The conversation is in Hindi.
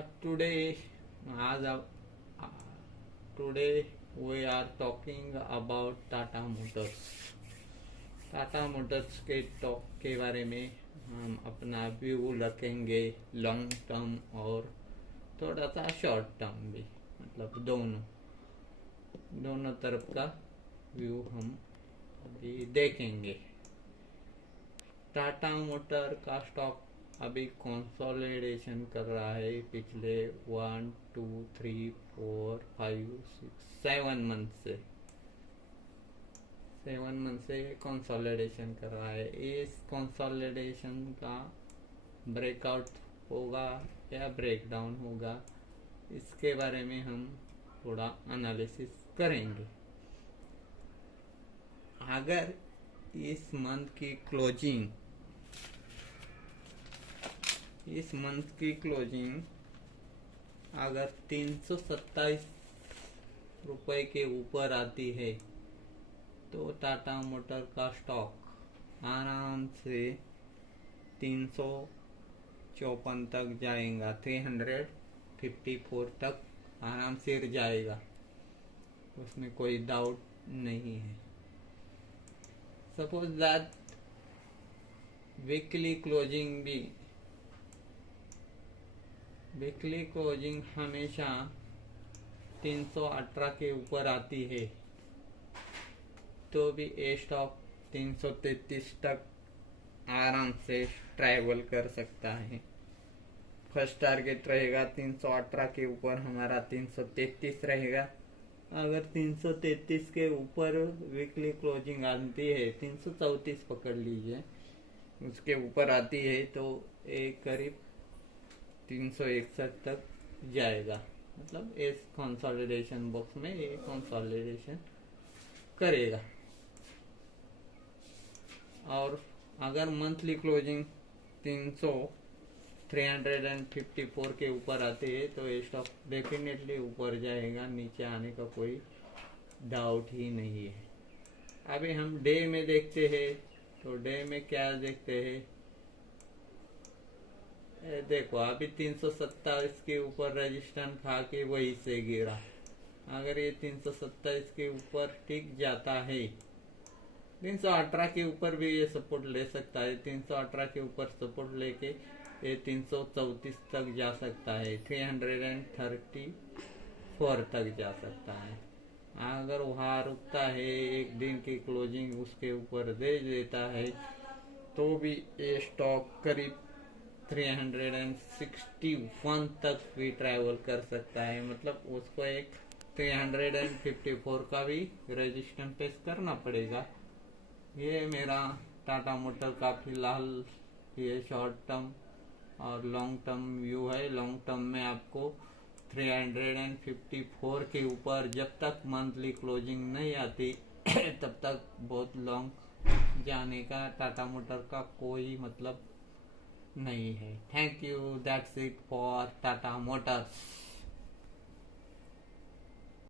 Today, as today we are talking about Tata Motors. Tata Motors के टॉक के बारे में हम अपना व्यू रखेंगे, लॉन्ग टर्म और थोड़ा सा शॉर्ट टर्म भी, मतलब दोनों तरफ का व्यू हम अभी देखेंगे। टाटा मोटर का स्टॉक अभी कंसोलिडेशन कर रहा है पिछले 1 2 3 4 5 6 7 मंथ से कंसोलिडेशन कर रहा है। इस कंसोलिडेशन का ब्रेकआउट होगा या ब्रेकडाउन होगा, इसके बारे में हम थोड़ा एनालिसिस करेंगे। अगर इस मंथ की क्लोजिंग अगर 327 रुपए के ऊपर आती है तो टाटा मोटर का स्टॉक आराम से 354 तक जाएगा, 354 तक आराम से जाएगा, उसमें कोई डाउट नहीं है। सपोज दैट वीकली क्लोजिंग हमेशा 318 के ऊपर आती है तो भी ए स्टॉक 333 तक आराम से ट्रैवल कर सकता है। फर्स्ट टारगेट रहेगा 318 के ऊपर, हमारा 333 रहेगा। अगर 333 के ऊपर वीकली क्लोजिंग आती है, 334 पकड़ लीजिए, उसके ऊपर आती है तो एक करीब 361 तक जाएगा। मतलब इस कंसोलिडेशन बॉक्स में ये कंसोलिडेशन करेगा। और अगर मंथली क्लोजिंग 354 के ऊपर आते हैं तो ये स्टॉक डेफिनेटली ऊपर जाएगा, नीचे आने का कोई डाउट ही नहीं है। अभी हम डे में देखते हैं तो डे में क्या देखते हैं, देखो अभी 327 के ऊपर रेजिस्टेंस खा के वही से गिरा। अगर ये 327 के ऊपर टिक जाता है, 318 के ऊपर भी ये सपोर्ट ले सकता है, 318 के ऊपर सपोर्ट लेके ये 334 तक जा सकता है, 334 तक जा सकता है। अगर वहाँ रुकता है, एक दिन की क्लोजिंग उसके ऊपर दे देता है तो भी ये स्टॉक करीब 361 तक भी ट्रैवल कर सकता है। मतलब उसको एक 354 का भी रेजिस्टेंस फेस करना पड़ेगा। ये मेरा टाटा मोटर का फिलहाल ये शॉर्ट टर्म और लॉन्ग टर्म व्यू है। लॉन्ग टर्म में आपको 354 के ऊपर जब तक मंथली क्लोजिंग नहीं आती तब तक बहुत लॉन्ग जाने का टाटा मोटर का कोई मतलब नहीं है। Thank you, that's it for Tata Motors.